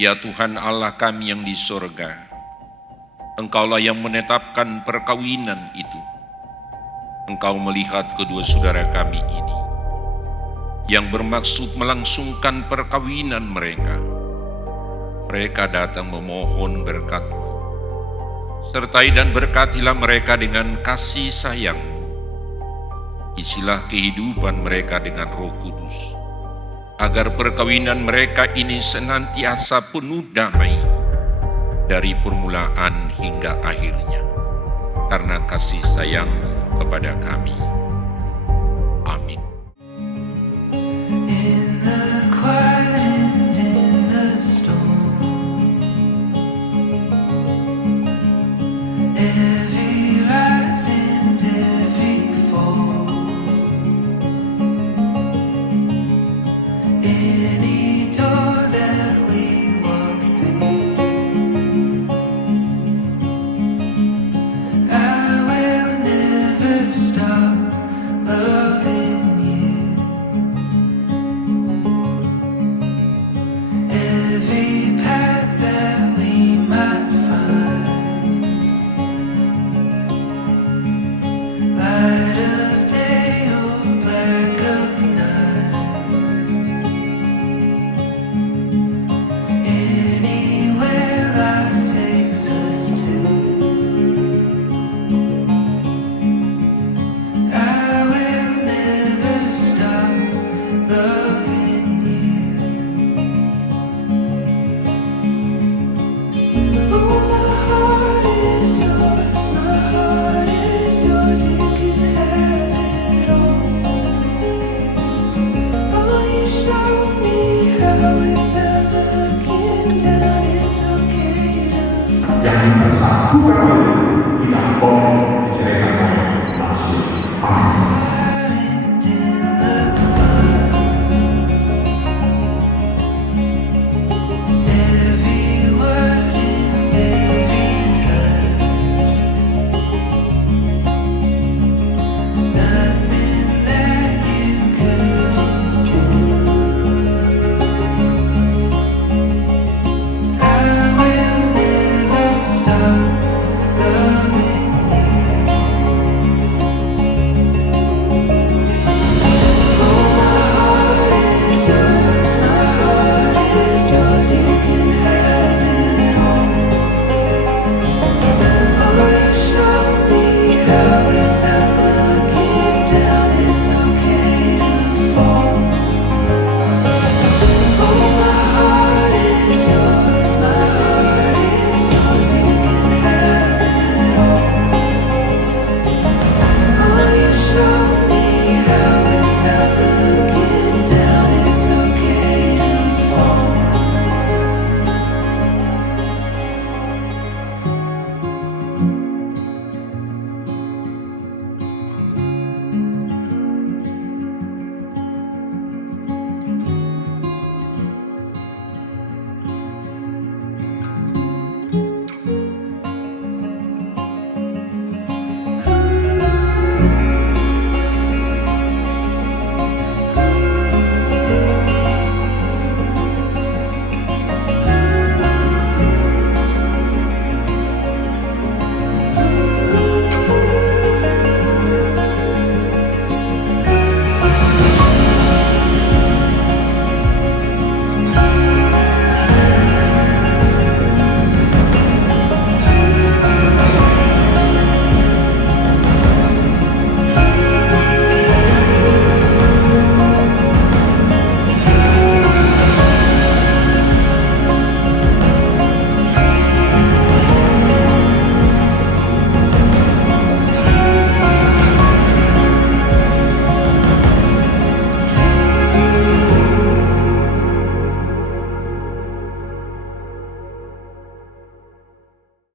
Ya Tuhan Allah kami yang di sorga, Engkaulah yang menetapkan perkawinan itu. Engkau melihat kedua saudara kami ini, yang bermaksud melangsungkan perkawinan mereka. Mereka datang memohon berkat-Mu. Sertai dan berkatilah mereka dengan kasih sayang-Mu. Isilah kehidupan mereka dengan Roh Kudus, agar perkawinan mereka ini senantiasa penuh damai dari permulaan hingga akhirnya, karena kasih sayang-Mu kepada kami. Amin. Yang dipersatukan oleh kita